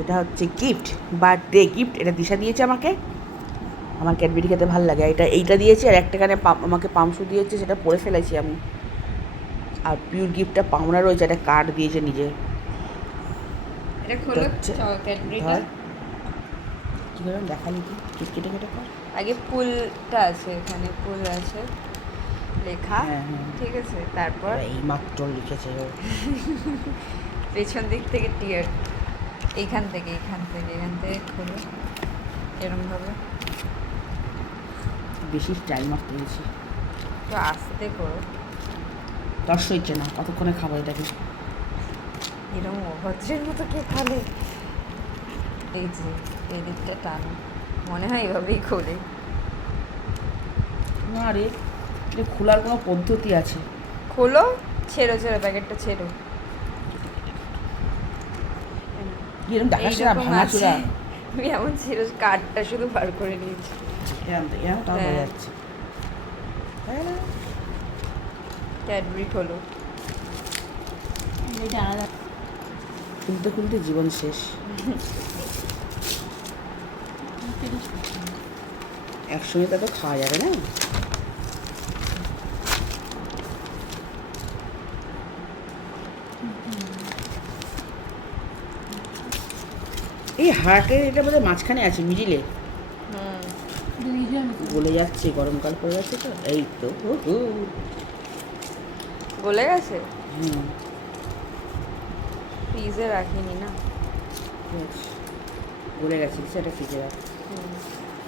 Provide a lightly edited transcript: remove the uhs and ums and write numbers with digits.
এটা হচ্ছে gift, birthday gift. এটা দিশা দিয়েছে আমাকে। আমার ক্যাডবেরি খেতে ভালো লাগে। এইটা দিয়েছে, আর একটা কানে আমাকে পামসু দিয়েছে, সেটা পরে ফেলেছি আমি। আর পিওর গিফটটা পাওনা রয়েছে, একটা কার্ড দিয়েছে নিজে। এটা খোলো ক্যাডবেরিটা। কী করে দেখালি কি কেটে কেটে কর। আগে ফুলটা আছে, এখানে ফুল আছে লেখা। হ্যাঁ হ্যাঁ, ঠিক আছে, তারপর এই মাত্র লিখেছে। পেছন দিক থেকে টিয়ার, এখান থেকে খোলো এরমভাবে। বেশি স্টাইল মারতে গেছি। একটু আস্তে করো, তার সইছে না, কতক্ষণে খাবো এটাকে। এরকম অভদ্রের মতো কে খালে। এই যে এই দিকটা টানো, মনে হয় এভাবেই খোলে। না রে, এটা খোলার কোনো পদ্ধতি আছে? খোলো, ছেড়ো প্যাকেটটা ছেড়ো। এরকম দেখাস না, এইরকম ভাঙা আছে, চূড়া। তুমি এমন ছেড়ো, কার্ডটা শুধু বার করে নিয়েছি। এরকম তাও হয়ে যাচ্ছে। ক্যাডবেরি খোলো। খুলতে খুলতে জীবন শেষ। একসঙ্গে তা তো খাওয়া যাবে না। এই হার্টের এটা বোধহয় মাঝখানে আছে, মিডিলে। গলে যাচ্ছে, গরমকাল পড়ে যাচ্ছে তো, এই তো। গলে গেছে, হুম, ফ্রিজে রাখিনি না। গলে গেছে, সেটা ফ্রিজে রাখ। হুম।